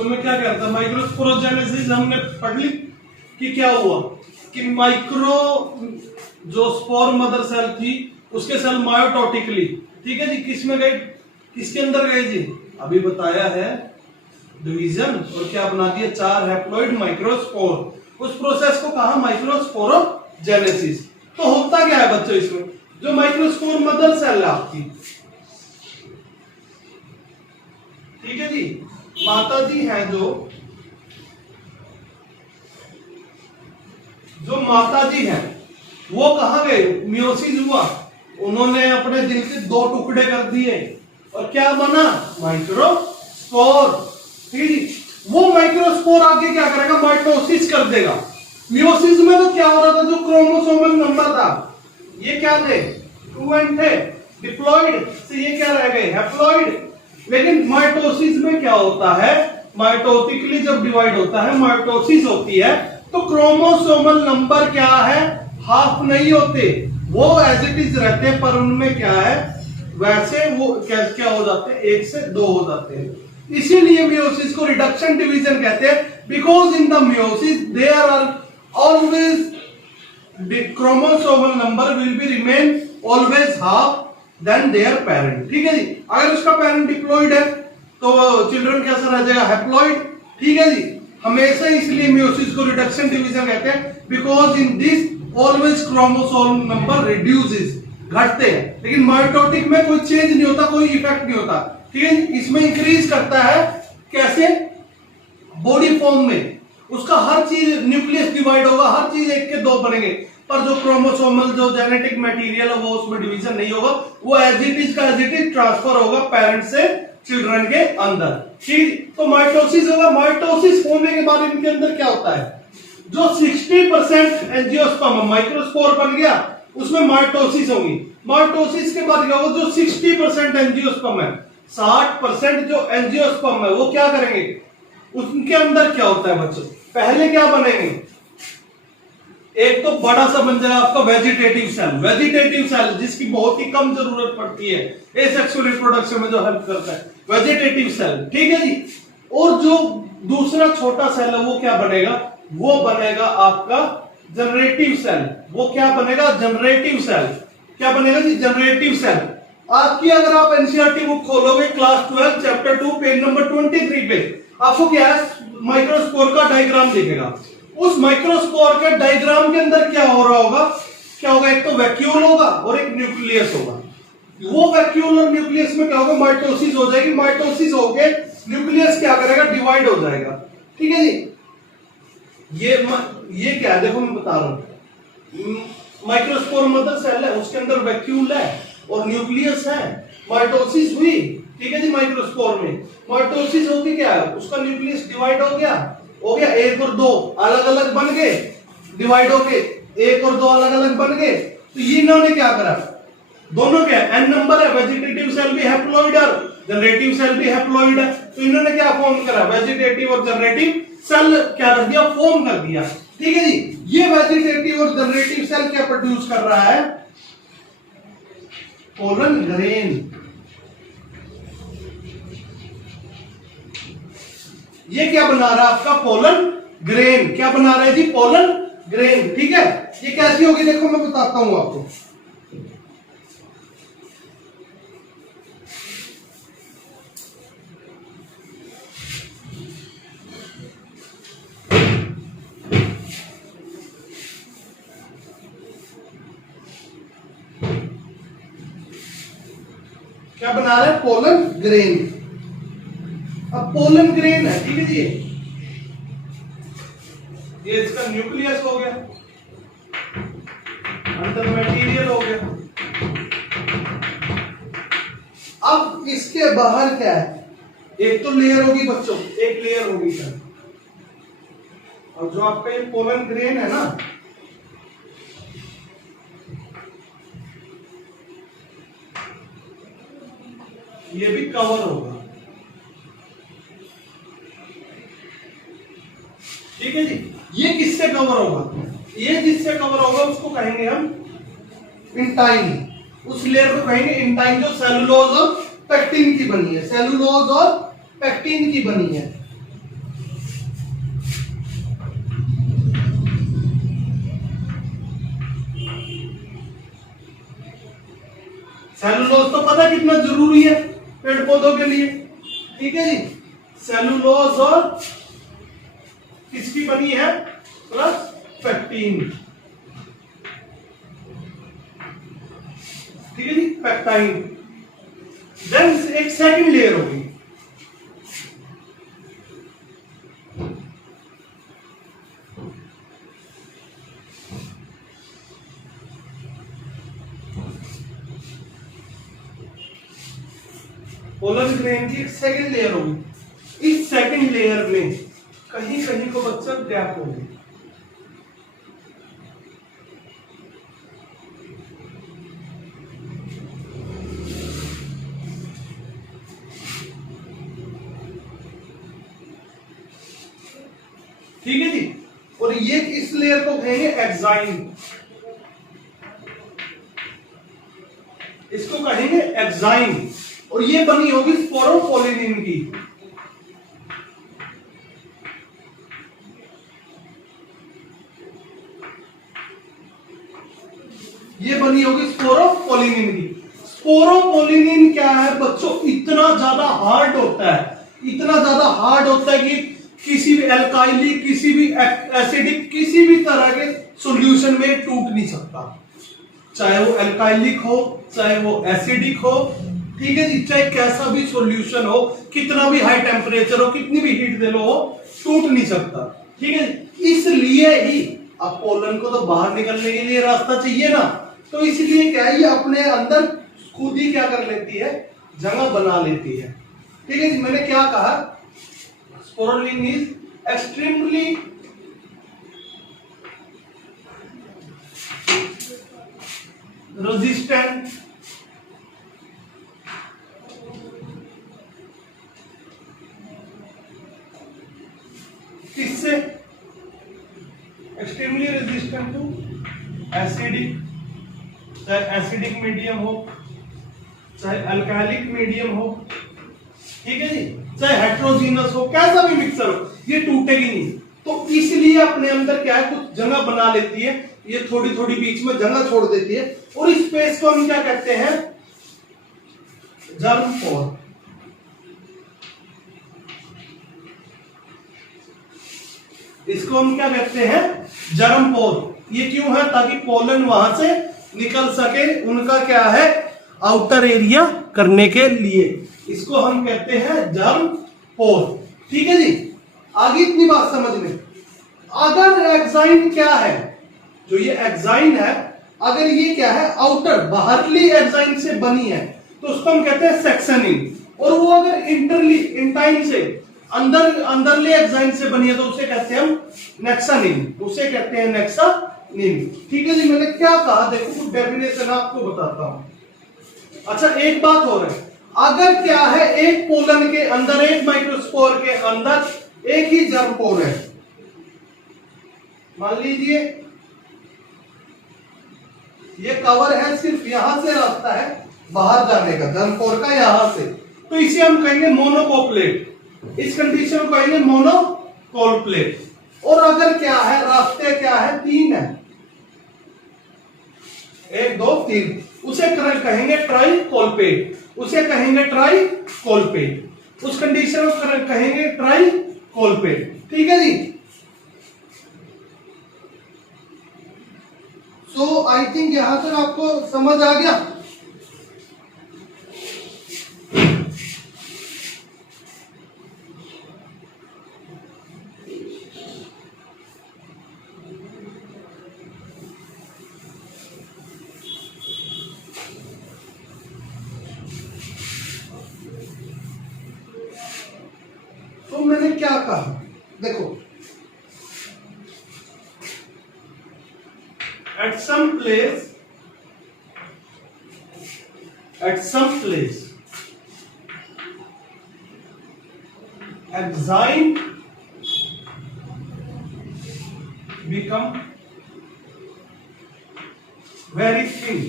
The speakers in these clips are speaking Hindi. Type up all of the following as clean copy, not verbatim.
बच्चों में क्या कहता है, माइक्रोस्पोरोजेनेसिस हमने पढ़ ली कि क्या हुआ कि माइक्रो जो स्पोर मदर सेल थी उसके सेल मायोटोटिकली, ठीक है जी, किस में गए, किसके अंदर गए जी, अभी बताया है डिवीजन, और क्या बना दिया 4 हैप्लॉइड माइक्रोस्पोर। उस प्रोसेस को कहा माइक्रोस्पोरोजेनेसिस। तो होता क्या है बच्चों इसमें, जो माइक्रोस्पोर मदर सेल है आपकी, ठीक है जी, माता जी हैं जो माता जी हैं वो कहां गए, मियोसिस हुआ, उन्होंने अपने दिल के 2 टुकड़े कर दिए और क्या बना, माइक्रोस्पोर। ठीक, वो माइक्रोस्पोर आगे क्या करेगा, माइटोसिस कर देगा। मियोसिस में तो क्या हो रहा था, जो क्रोमोसोमल नंबर था ये क्या थे, 2 एंड थे, डिप्लॉइड से ये क्या रह गए, हैप्लॉइड। लेकिन माइटोसिस में क्या होता है, माइटोटिकली जब डिवाइड होता है, माइटोसिस होती है, तो क्रोमोसोमल नंबर क्या है, हाफ नहीं होते, वो एज इट इज रहते हैं, पर उनमें क्या है, वैसे वो क्या हो जाते हैं, 1 से 2 हो जाते हैं। इसीलिए मियोसिस को रिडक्शन डिवीजन कहते हैं, because in the meiosis there are always the chromosomal number will be remain always half than their parent। ठीक है जी, अगर उसका पेरेंट डिप्लॉइड है तो चिल्ड्रन कैसा रह जाएगा, हैप्लॉइड। ठीक है जी, हमेशा इसलिए मियोसिस को रिडक्शन डिवीजन कहते हैं, because in this always chromosome number reduces, घटते हैं, लेकिन माइटोटिक में कोई चेंज नहीं होता, कोई इफेक्ट नहीं होता। ठीक है, इसमें इंक्रीज करता है, कैसे, बॉडी फॉर्म में, उसका हर चीज न्यूक्लियस डिवाइड होगा, हर चीज 1 के 2 बनेंगे, पर जो क्रोमोसोमल जो जेनेटिक मटेरियल है वो उसमें डिवीजन नहीं होगा, वो एज इट इज का एज इट इज ट्रांसफर होगा पेरेंट से चिल्ड्रन के अंदर। ठीक, तो माइटोसिस होगा। माइटोसिस होने के बाद इनके अंदर क्या होता है, जो 60% एंजियोस्पर्म माइक्रोस्पोर बन गया उसमें माइटोसिस होगी। माइटोसिस के बाद क्या होगा, जो 60% एंजियोस्पर्म है, 60% जो एंजियोस्पर्म है वो क्या करेंगे, उनके अंदर क्या होता है बच्चों, पहले क्या बनेंगे, एक तो बड़ा सा बन जाएगा आपका वेजिटेटिव सेल। वेजिटेटिव सेल जिसकी बहुत ही कम जरूरत पड़ती है एसेक्सुअल रिप्रोडक्शन में, जो हेल्प करता है, वेजिटेटिव सेल। ठीक है जी, और जो दूसरा छोटा सेल है वो क्या बनेगा, वो बनेगा आपका जनरेटिव सेल। वो क्या बनेगा, जनरेटिव सेल। क्या बनेगा जी, जनरेटिव सेल। आपकी अगर आप एनसीईआरटी बुक खोलोगे क्लास 12 चैप्टर 2 पेज नंबर 23 पे आपको क्या है, माइक्रोस्पोर का डायग्राम दिखेगा। उस माइक्रोस्पोर के डायग्राम के अंदर क्या हो रहा होगा, क्या होगा, एक तो वैक्यूल होगा और एक न्यूक्लियस होगा। वो वैक्यूल और न्यूक्लियस में क्या होगा, माइटोसिस हो जाएगी। माइटोसिस होके न्यूक्लियस क्या करेगा, डिवाइड हो जाएगा। ठीक है जी, ये क्या है, देखो मैं बता रहा हूं, माइक्रोस्पोर मदर सेल है, उसके अंदर वैक्यूल है और न्यूक्लियस है, माइटोसिस हुई। ठीक है जी, माइक्रोस्पोर में माइटोसिस होती क्या है, उसका न्यूक्लियस डिवाइड हो गया 1 और 2 अलग अलग बन गए, डिवाइड होके 1 और 2 अलग अलग बन गए। तो ये इन्होंने क्या करा, दोनों क्या एन नंबर है, वेजिटेटिव सेल भी हैप्लॉइड है, जनरेटिव सेल भी हैप्लॉइड है, तो इन्होंने क्या फॉर्म करा, वेजिटेटिव और जनरेटिव सेल क्या कर दिया, फॉर्म कर दिया। ठीक है जी, ये वेजिटेटिव और जनरेटिव सेल क्या प्रोड्यूस कर रहा है, पोलन ग्रेन। ये क्या बना रहा है आपका, पोलन ग्रेन। क्या बना रहा है जी, पोलन ग्रेन। ठीक है, ये कैसी होगी देखो मैं बताता हूं आपको। क्या बना रहा है, पोलन ग्रेन। अब पोलन ग्रेन है, ठीक है जी, ये इसका न्यूक्लियस हो गया, अंदर मटेरियल हो गया। अब इसके बाहर क्या है, एक तो लेयर होगी बच्चों, एक लेयर होगी सर, और जो आपका ये पोलन ग्रेन है ना, ये भी कवर होगा। ठीक है जी, ये किससे कवर होगा, ये जिससे कवर होगा उसको कहेंगे हम इंटाइन। उस लेयर को कहेंगे इंटाइन, जो सेलुलोज और पेक्टिन की बनी है, सेलुलोज और पेक्टिन की बनी है। सेलुलोज तो पता कितना जरूरी है पेड़ पौधों के लिए, ठीक है जी। सेलुलोज और किसकी बनी है, प्लस पेक्टिन, ठीक है जी, पेक्टाइन। देन एक सेकंड लेयर होगी, पोलन ग्रेन की एक सेकंड लेयर होगी। इस सेकंड लेयर में कहीं कहीं को बच्चा गैप होगी, ठीक है जी। और ये इस लेयर को कहेंगे एक्साइन, इसको कहेंगे एक्साइन। और ये बनी होगी स्पोरोपोलिनिन की, ये बनी होगी स्पोरोपोलिनिन की। स्पोरोपोलिनिन क्या है बच्चों, इतना ज्यादा हार्ड होता है, इतना ज्यादा हार्ड होता है कि किसी भी एल्काइलिक, किसी भी एसिडिक, किसी भी तरह के सॉल्यूशन में टूट नहीं सकता, चाहे वो एल्काइलिक हो, चाहे वो एसिडिक हो, ठीक है जी, चाहे कैसा भी सॉल्यूशन हो, कितना भी हाई टेम्परेचर हो, कितनी भी हीट दे लो, हो टूट नहीं सकता, ठीक है। इसलिए ही अब पोलन को तो बाहर निकलने के लिए रास्ता चाहिए ना, तो इसलिए क्या है, ये अपने अंदर खुद ही क्या कर लेती है, जगह बना लेती है, ठीक है जी। मैंने क्या कहा, स्पोरुलिन इज एक्सट्रीमली रेजिस्टेंट किससे, एक्सट्रीमली रेजिस्टेंट टू एसिडिक, चाहे एसिडिक मीडियम हो, चाहे अल्कालिक मीडियम हो, ठीक है जी, चाहे हेट्रोजीनस हो, कैसा भी मिक्सर हो, ये टूटेगी नहीं। तो इसलिए अपने अंदर क्या है, कुछ जगह बना लेती है, ये थोड़ी थोड़ी बीच में जगह छोड़ देती है, और इस स्पेस को हम क्या कहते हैं, जर्म पोर। इसको हम क्या कहते हैं, जर्म पोर। ये क्यों है, ताकि पोलन वहां से निकल सके, उनका क्या है, आउटर एरिया करने के लिए। इसको हम कहते हैं जर्म पोर, ठीक है जी। आगे इतनी बात समझ में। अगर एक्साइन क्या है, जो ये एक्साइन है, अगर ये क्या है, आउटर बाहरली एक्साइन से बनी है, तो उसको हम कहते हैं सेक्शनिंग। और वो अगर इंटाइन से अंदरली एक्साइन से बनी है, तो उसे कहते हैं हम नेक्सानिन, उसे कहते हैं नेक्सानिन, ठीक है जी। मैंने क्या कहा, देखो कुछ डेफिनेशन आपको बताता हूं। अच्छा एक बात और है, अगर क्या है, एक पोलन के अंदर, एक माइक्रोस्पोर के अंदर एक ही जर्म पोर है, मान लीजिए ये कवर है, सिर्फ यहां से रास्ता है बाहर जाने का, जर्म पोर का यहां से, तो इसे हम कहेंगे मोनोकोप्लेट, इस कंडीशन को कहेंगे मोनोकोप्लेट। और अगर क्या है, रास्ते क्या है, 3 है, 1 2 3, उसे कहेंगे ट्राइकोल्पेट, उसे कहेंगे ट्राइकोल्पेट, उस कंडीशन को कहेंगे ट्राइकोल्पेट, ठीक है जी। सो आई थिंक यहां तक आपको समझ आ गया। तो मैंने क्या कहा, देखो, at some place enzyme become very thin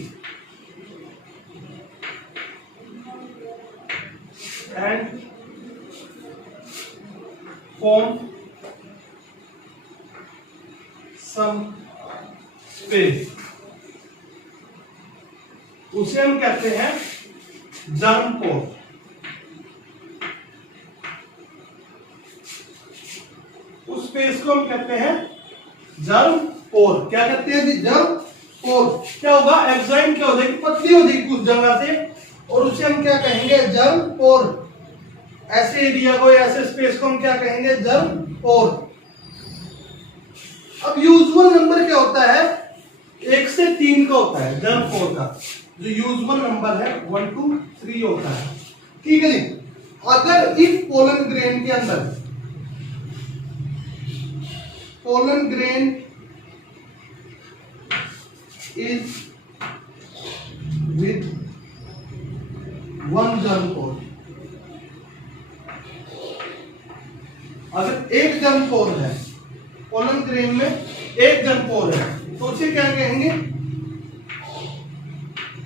and form some space. उसे हम कहते हैं जर्म पोर। उस स्पेस को हम कहते हैं जर्म पोर। क्या कहते हैं जी? जर्म पोर। क्या होगा? एग्जाइम क्या हो जाएगी? पतली हो जाएगी कुछ जगह से, और उसे हम क्या कहेंगे? जर्म पोर। ऐसे एरिया को, ऐसे स्पेस को हम क्या कहेंगे? जर्म पोर। अब यूजुअल नंबर क्या होता है? 1 से 3 का होता है जर्म पोर का। जो यूजुअल नंबर है 1 2 3 होता है, ठीक है जी। अगर इस पोलन ग्रेन के अंदर, pollen grain is with 1 germ pore, अगर एक जर्म पोर है, पोलन ग्रेन में एक जर्म पोर है, तो उसे क्या कहेंगे?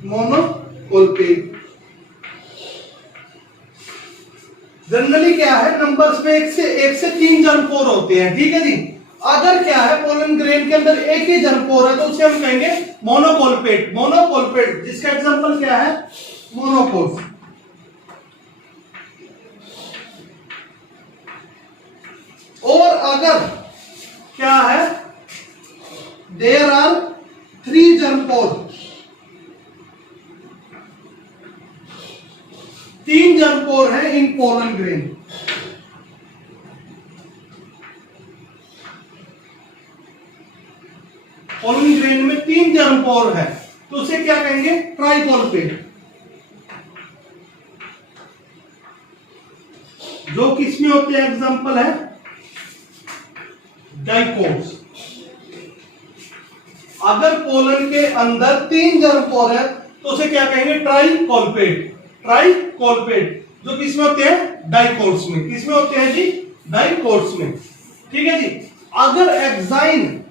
मोनोकोल्पेट। जनरली क्या है, नंबर्स में 1 से 3 जर्म पोर होते हैं, ठीक है जी। अगर क्या है, पोलन ग्रेन के अंदर एक ही जर्म पोर है, तो उसे हम कहेंगे मोनोकोल्पेट। मोनोकोल्पेट जिसका एग्जांपल क्या है? मोनोकोट। और अगर क्या है, there are 3 germ pore, 3 germ pore है इन पोलन ग्रेन, पोलन ग्रेन में 3 जर्म पोर है, तो उसे क्या कहेंगे? ट्राइकोल्पेट। जो किसमें होते हैं? एग्जांपल है डाइकोट्स। अगर पोलन के अंदर 3 जर्म पोर है, तो उसे क्या कहेंगे? ट्राइकोल्पेट। ट्राइकोल्पेट जो किसमें होते हैं? डाइकोट्स में। किसमें होते हैं जी? डाइकोट्स में, ठीक है जी। अगर एक्साइन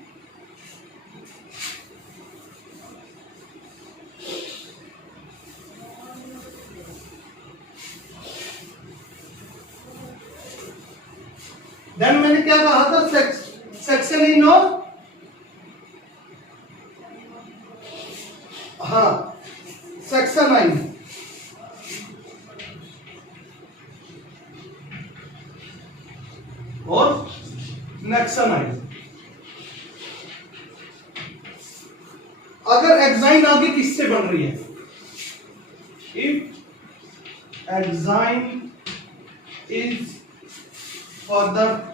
देन मैंने क्या कहा था? सेक्शन इन और, हाँ, सेक्शन आइन। और नेक्सन आइन। अगर एक्साइन आगे किससे बन रही है? If exine is further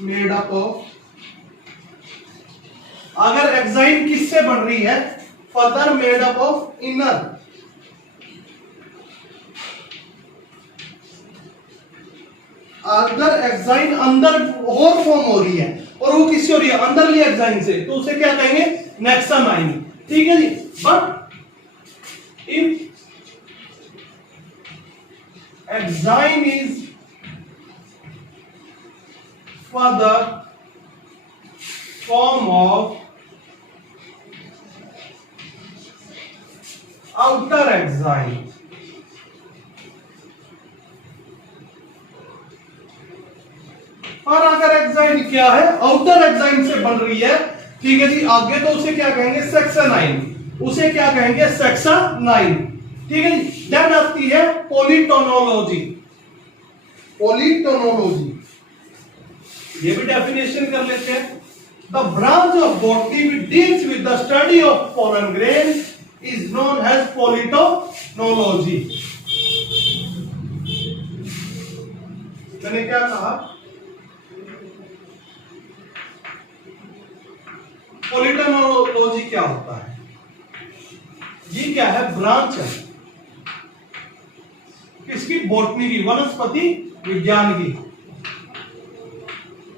made up of, अगर एक्साइन किससे बन रही है? Further made up of inner, अगर एक्साइन अंदर और फॉर्म हो रही है, और वो किससे हो रही है? अंदरली एक्साइन से, तो उसे क्या कहेंगे? नेक्सन आइन, ठीक है जी। But if exine is further form of outer exine, और अगर एक्साइन क्या है? आउटर एक्साइन से बन रही है, ठीक है जी। आगे तो उसे क्या कहेंगे? सेक्शन आइन। उसे क्या कहेंगे? सेक्शन आइन, ठीक है जी। देन आती है पॉलीटोनोलॉजी। पॉलीटोनोलॉजी, ये भी डेफिनेशन कर लेते हैं। The branch of botany which deals with the study of pollen grain is known as palynology. मैंने क्या कहा? पॉलीटोनोलॉजी क्या होता है? ये क्या है? ब्रांच है किसकी? बॉटनी की, वनस्पति विज्ञान की।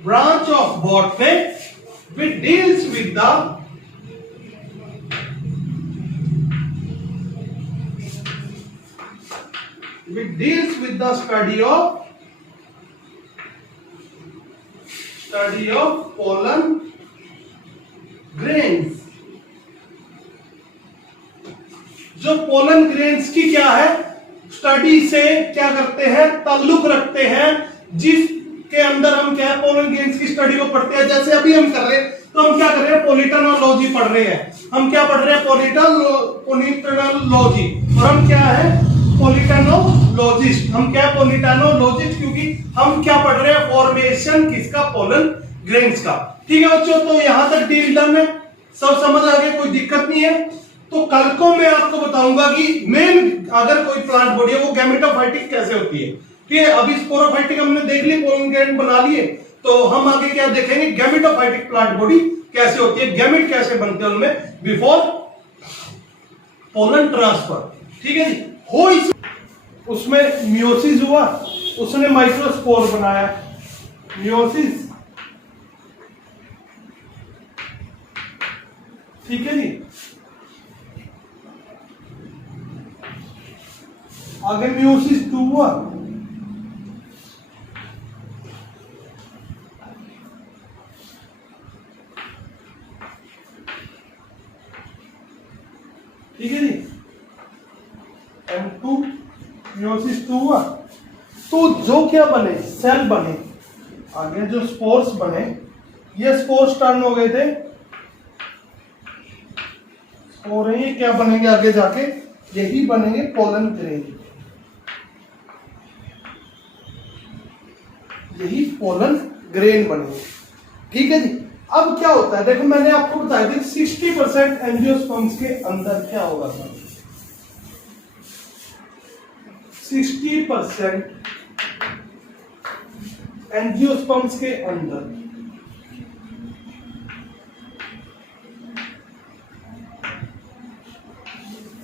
branch of botany which deals with the study of pollen grains। जो पोलन ग्रेन्स की क्या है? स्टडी से क्या करते हैं? ताल्लुक रखते हैं, जिस के अंदर हम क्या है? पोलन ग्रेन्स की स्टडी को पढ़ते हैं। जैसे अभी हम कर रहे हैं तो हम क्या कर रहे हैं, पॉलिटोनोलॉजी पढ़ रहे हैं। हम क्या पढ़ रहे हैं, पॉलिटोनोलॉजी। और हम क्या है, पॉलिटोनोलॉजिस्ट। हम क्या है, पॉलिटोनोलॉजिस्ट, क्योंकि हम क्या पढ़ रहे हैं, फॉर्मेशन किसका, पोलन ग्रेन्स का। ठीक है बच्चों, तो यहां तक डील डन है, सब समझ आ गया, कोई दिक्कत नहीं है। तो कल को मैं आपको बताऊंगा कि मेन अगर कोई प्लांट बॉडी है वो गैमेटोफाइटिक कैसे होती है। ठीक है, अभी स्पोरोफाइटिक हमने देख ली, पोलन ग्रेन बना लिए, तो हम आगे क्या देखेंगे, गैमेटोफाइटिक प्लांट बॉडी कैसे होती है, गैमेट कैसे बनते हैं उनमें बिफोर पोलन ट्रांसफर। ठीक है जी, हो इस उसमें मियोसिस हुआ, उसने माइक्रोस्पोर बनाया, मियोसिस। ठीक है जी, आगे मियोसिस 2 हुआ, ठीक है जी, M2 मियोसिस 2 हुआ। तो जो क्या बने, सेल बने, आगे जो स्पोर्स बने, ये स्पोर्स टर्न हो गए थे, और ये क्या बनेंगे आगे जाके, यही बनेंगे पोलन ग्रेन, यही पोलन ग्रेन बनेंगे। ठीक है जी, अब क्या होता है, देखो मैंने आपको बताया थी 60% एंजियोस्पर्म्स के अंदर क्या होगा था, 60% एंजियोस्पर्म्स के अंदर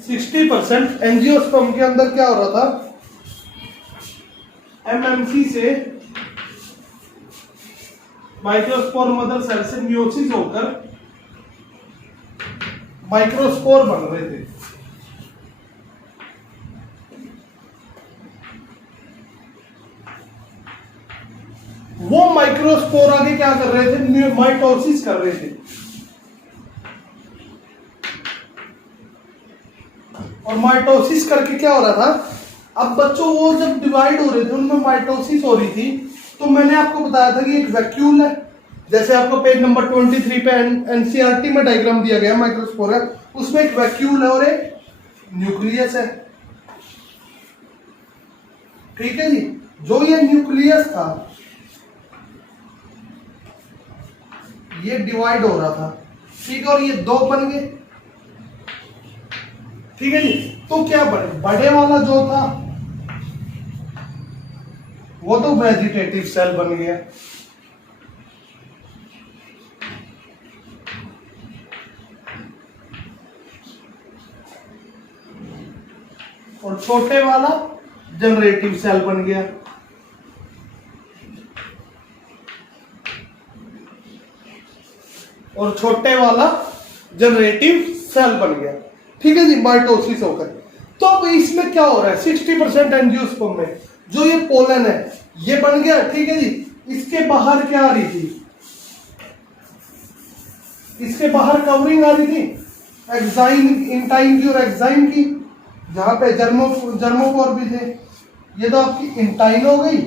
60% एंजियोस्पर्म के अंदर क्या हो रहा था, एमएमसी से माइक्रोस्पोर मदर सेल से मियोसिस होकर माइक्रोस्पोर बन रहे थे। वो माइक्रोस्पोर आगे क्या कर रहे थे, माइटोसिस कर रहे थे, और माइटोसिस करके क्या हो रहा था, अब बच्चों वो जब डिवाइड हो रहे थे उनमें माइटोसिस हो रही थी, तो मैंने आपको बताया था कि एक वैक्यूल है, जैसे आपको पेज नंबर 23 पे एनसीईआरटी में डायग्राम दिया गया माइक्रोस्पोर है, उसमें एक वैक्यूल है और एक न्यूक्लियस है। ठीक है जी, जो ये न्यूक्लियस था ये डिवाइड हो रहा था, ठीक है, और ये दो बन गए। ठीक है जी, तो क्या बड़े बड़े वाला जो था वो तो वेजिटेटिव सेल बन गया, और छोटे वाला जनरेटिव सेल बन गया। और छोटे वाला जनरेटिव सेल बन गया। ठीक है जी, माइटोसिस होकर। तो अब इसमें क्या हो रहा है, 60% एंजियोस्पर्म में जो ये पोलन है ये बन गया। ठीक है जी, इसके बाहर क्या आ रही थी, इसके बाहर कवरिंग आ रही थी एक्साइन, इंटाइन की और एक्साइन की, जहां पे जर्मोपोर भी थे। ये तो आपकी इंटाइन हो गई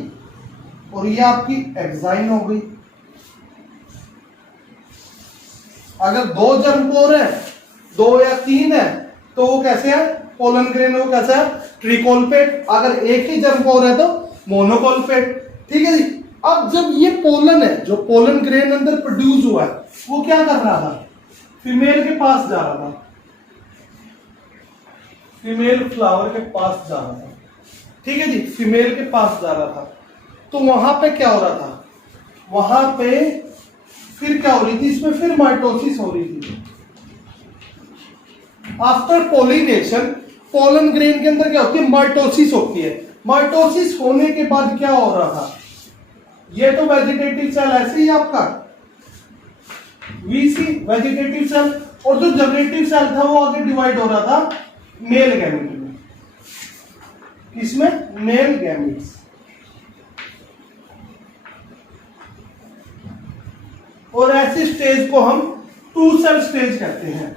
और ये आपकी एक्साइन हो गई। अगर दो जर्मपोर है, 2 या 3 है, तो वो कैसे है, पोलन ग्रेन, वो कैसा है, ट्रिकोलपेट। अगर एक ही जर्मपोर है तो मोनोकोलपेट। ठीक है जी, अब जब ये पोलन है, जो पोलन ग्रेन अंदर प्रोड्यूस हुआ है, वो क्या कर रहा था, फीमेल के पास जा रहा था, फीमेल फ्लावर के पास जा रहा था। ठीक है जी, फीमेल के पास जा रहा था। तो वहां पे क्या हो रहा था, वहां पे फिर क्या हो रही थी, इसमें फिर माइटोसिस हो रही थी। आफ्टर पोलिनेशन पोलन ग्रेन के अंदर क्या होती है, माइटोसिस होती है। माइटोसिस होने के बाद क्या हो रहा था, ये तो वेजिटेटिव सेल ऐसे ही आपका वीसी वेजिटेटिव सेल, और जो जनरेटिव सेल था वो आगे डिवाइड हो रहा था मेल गैमेट में। किसमें, मेल गैमेट्स। और ऐसी स्टेज को हम 2 सेल स्टेज कहते हैं।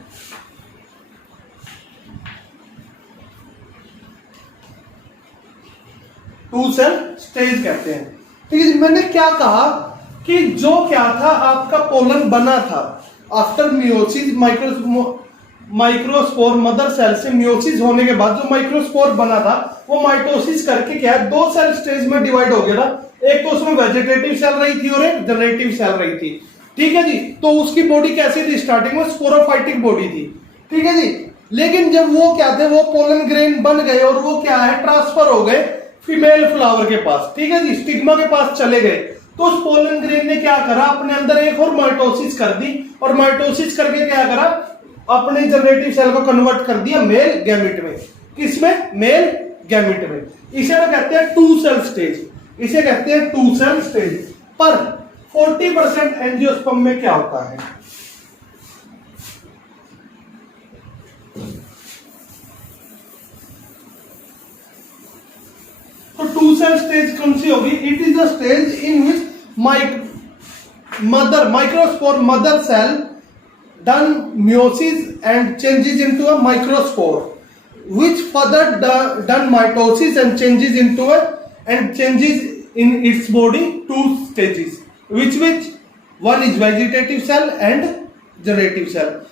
टू सेल स्टेज कहते हैं। ठीक है जी, मैंने क्या कहा कि जो क्या था आपका पोलन बना था after meiosis, microspore mother cell से मियोसिस होने के बाद जो माइक्रोस्पोर बना था वो माइटोसिस करके क्या है, दो सेल स्टेज में डिवाइड हो गया था। एक तो उसमें वेजिटेटिव सेल रही थी और एक जनरेटिव सेल रही थी। ठीक है जी। तो उसकी बॉडी कैसी थी, स्टार्टिंग में स्पोरोफाइटिक बॉडी थी। ठीक है जी। लेकिन जब वो क्या थे, वो पोलन ग्रेन बन गए और वो क्या है, ट्रांसफर हो गए फीमेल फ्लावर के पास। ठीक है जी, स्टिग्मा के पास चले गए। तो उस पोलन ग्रेन ने क्या करा, अपने अंदर एक और माइटोसिस कर दी और माइटोसिस करके क्या करा, अपने जनरेटिव सेल को कन्वर्ट कर दिया मेल गैमेट में। किसमें, मेल गैमेट में। इसे तो कहते हैं टू सेल स्टेज, इसे कहते हैं टू सेल स्टेज। पर 40% एंजियोस्पर्म में क्या होता है, तो टू सेल स्टेज कौन सी होगी, it is the stage in which microspore mother cell done meiosis and changes into a microspore, which further done mitosis and changes into and changes in its body two stages, which one is vegetative cell and generative cell.